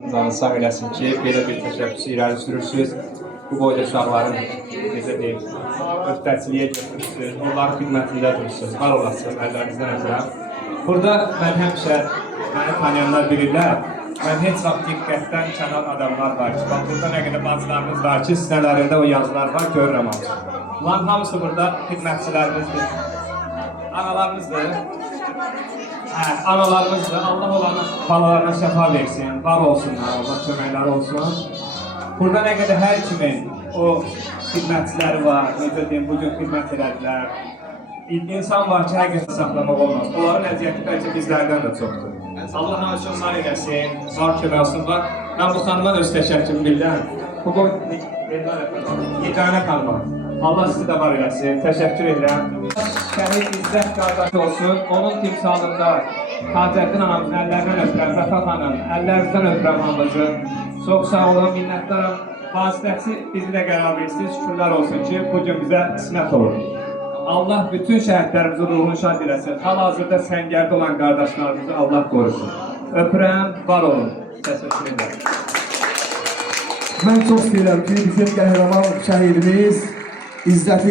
Canı sağ eləsin ki, belə bir təşəbbüsü irəli sürürsünüz. Bu boyda uşaqların, necə deyim, öhdəçiliyə götürürsünüz, onların xidmətində durursunuz, var olasınız, əllərinizdən ötürəm. Burada mən həmişə, məni tanıyanlar bilirlər, mən heç vaxt diqqətdən kənar adamlar var ki, bax burada nə qədər bacılarımız var ki, sinələrində o yazılar var, görürəm hamısı. Bunların hamısı burada xidmətçilərimizdir, analarımızdır. Analarımızdır, Allah olanı balalarına şəfa versin, var olsunlar, Allah köməkləri olsun. Burada nə qədər hər kimin o xidmətçiləri var, necə deyim, bugün xidmət elədilər. İnsan var ki, həqiqətən saxlamaq olmaz. Onların əziyyəti bəlkə bizlərdən də çoxdur. Allah hamı üçün var eləsin, var kömək olsun, var. Mən bu xanıma öz təşəkkürümü bilirəm. Bu boy, Yeganə xanıma. Allah sizi də var eləsin, təşəkkür edirəm. Şəhid İzzət qardaş olsun, onun timsalında Tacəddin anamızın əllərindən öpürəm, Vəfa xanım, əllərinizdən öpürəm hamımızı. Çox sağ olun, minnətdaram. Vasitəsi bizi də qərar verirsiniz, şükürlər olsun ki, bugün bizə qismət olur. Allah bütün şəhidlərimizin ruhunu şad eləsin. Hal-hazırda səngərdə olan qardaşlarımızı Allah qorusun. Öpürəm, var olun. Təşəkkür edirəm. Mən çox istəyirəm ki, bizim qəhrəman şəhidimiz İzzətin